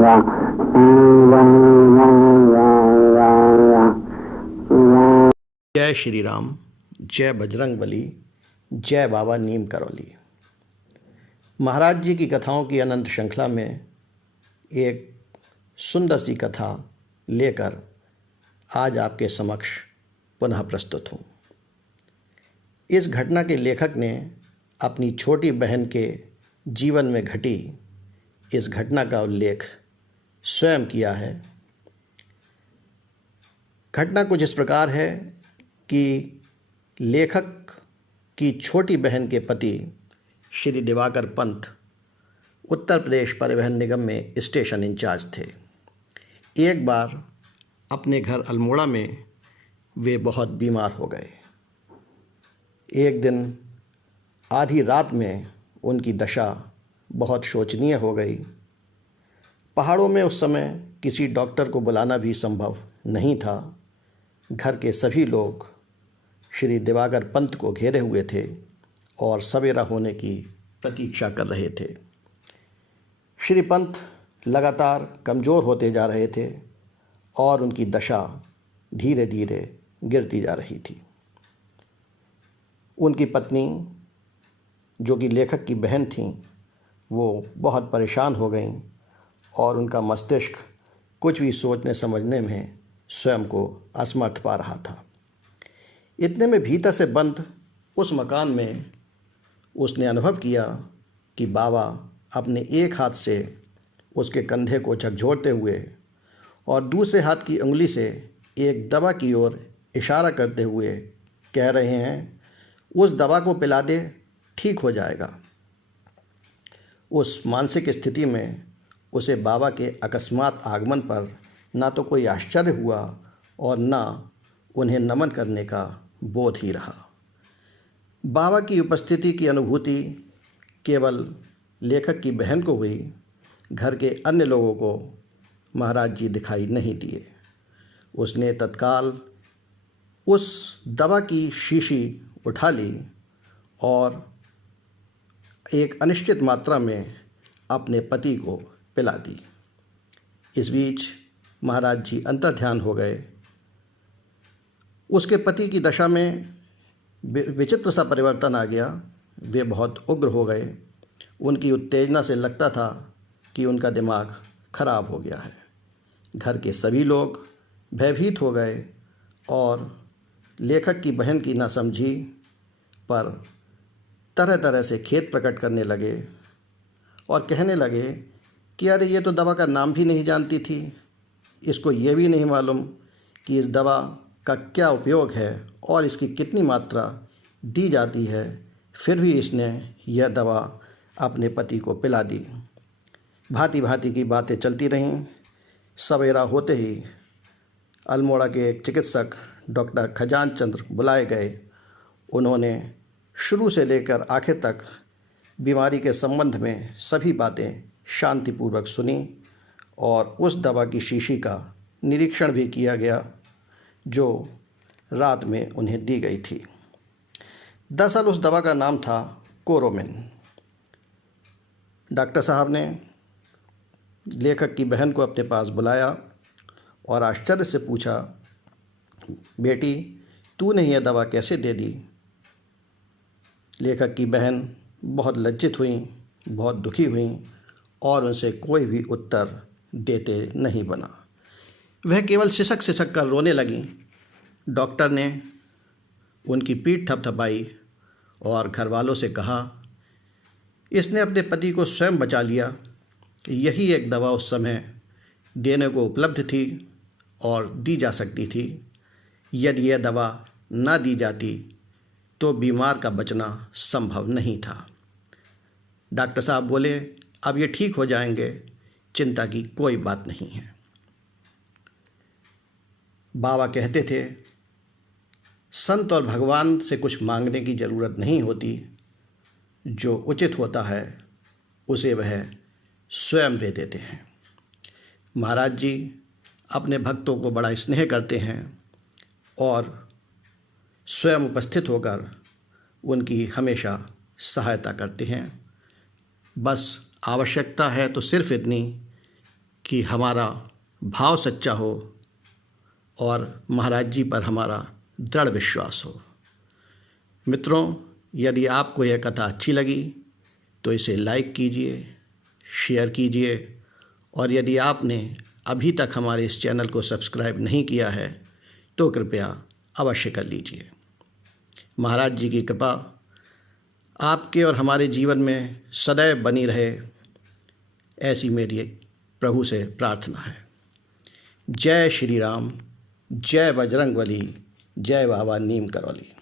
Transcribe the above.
जय श्री राम, जय बजरंगबली, जय बाबा नीम करौली। महाराज जी की कथाओं की अनंत श्रृंखला में एक सुंदर सी कथा लेकर आज आपके समक्ष पुनः प्रस्तुत हूँ। इस घटना के लेखक ने अपनी छोटी बहन के जीवन में घटी इस घटना का उल्लेख स्वयं किया है। घटना कुछ इस प्रकार है कि लेखक की छोटी बहन के पति श्री दिवाकर पंत उत्तर प्रदेश परिवहन निगम में स्टेशन इंचार्ज थे। एक बार अपने घर अल्मोड़ा में वे बहुत बीमार हो गए। एक दिन आधी रात में उनकी दशा बहुत शोचनीय हो गई। पहाड़ों में उस समय किसी डॉक्टर को बुलाना भी संभव नहीं था। घर के सभी लोग श्री दिवाकर पंत को घेरे हुए थे और सवेरा होने की प्रतीक्षा कर रहे थे। श्री पंत लगातार कमज़ोर होते जा रहे थे और उनकी दशा धीरे धीरे गिरती जा रही थी। उनकी पत्नी, जो कि लेखक की बहन थीं, वो बहुत परेशान हो गईं और उनका मस्तिष्क कुछ भी सोचने समझने में स्वयं को असमर्थ पा रहा था। इतने में भीतर से बंद उस मकान में उसने अनुभव किया कि बाबा अपने एक हाथ से उसके कंधे को झकझोरते हुए और दूसरे हाथ की उंगली से एक दवा की ओर इशारा करते हुए कह रहे हैं, उस दवा को पिला दे, ठीक हो जाएगा। उस मानसिक स्थिति में उसे बाबा के अकस्मात आगमन पर ना तो कोई आश्चर्य हुआ और ना उन्हें नमन करने का बोध ही रहा। बाबा की उपस्थिति की अनुभूति केवल लेखक की बहन को हुई। घर के अन्य लोगों को महाराज जी दिखाई नहीं दिए। उसने तत्काल उस दवा की शीशी उठा ली और एक अनिश्चित मात्रा में अपने पति को पिला दी। इस बीच महाराज जी अंतर्ध्यान हो गए। उसके पति की दशा में विचित्र सा परिवर्तन आ गया। वे बहुत उग्र हो गए। उनकी उत्तेजना से लगता था कि उनका दिमाग खराब हो गया है। घर के सभी लोग भयभीत हो गए और लेखक की बहन की नासमझी पर तरह तरह से खेद प्रकट करने लगे और कहने लगे कि अरे ये तो दवा का नाम भी नहीं जानती थी, इसको ये भी नहीं मालूम कि इस दवा का क्या उपयोग है और इसकी कितनी मात्रा दी जाती है, फिर भी इसने यह दवा अपने पति को पिला दी। भांति भांति की बातें चलती रहीं। सवेरा होते ही अल्मोड़ा के एक चिकित्सक डॉक्टर खजान चंद्र बुलाए गए। उन्होंने शुरू से लेकर आखिर तक बीमारी के संबंध में सभी बातें शांतिपूर्वक सुनी और उस दवा की शीशी का निरीक्षण भी किया गया जो रात में उन्हें दी गई थी। दरअसल उस दवा का नाम था कोरोमिन। डॉक्टर साहब ने लेखक की बहन को अपने पास बुलाया और आश्चर्य से पूछा, बेटी, तूने यह दवा कैसे दे दी? लेखक की बहन बहुत लज्जित हुई, बहुत दुखी हुई और उनसे कोई भी उत्तर देते नहीं बना। वह केवल सिसक सिसक कर रोने लगी। डॉक्टर ने उनकी पीठ थपथपाई और घर वालों से कहा, इसने अपने पति को स्वयं बचा लिया। यही एक दवा उस समय देने को उपलब्ध थी और दी जा सकती थी। यदि यह दवा ना दी जाती तो बीमार का बचना संभव नहीं था। डॉक्टर साहब बोले, अब ये ठीक हो जाएंगे, चिंता की कोई बात नहीं है। बाबा कहते थे, संत और भगवान से कुछ मांगने की ज़रूरत नहीं होती। जो उचित होता है उसे वह स्वयं दे देते हैं। महाराज जी अपने भक्तों को बड़ा स्नेह करते हैं और स्वयं उपस्थित होकर उनकी हमेशा सहायता करते हैं। बस आवश्यकता है तो सिर्फ इतनी कि हमारा भाव सच्चा हो और महाराज जी पर हमारा दृढ़ विश्वास हो। मित्रों, यदि आपको यह कथा अच्छी लगी तो इसे लाइक कीजिए, शेयर कीजिए और यदि आपने अभी तक हमारे इस चैनल को सब्सक्राइब नहीं किया है तो कृपया अवश्य कर लीजिए। महाराज जी की कृपा आपके और हमारे जीवन में सदैव बनी रहे, ऐसी मेरी प्रभु से प्रार्थना है। जय श्री राम, जय बजरंगबली, जय बाबा नीम करौली।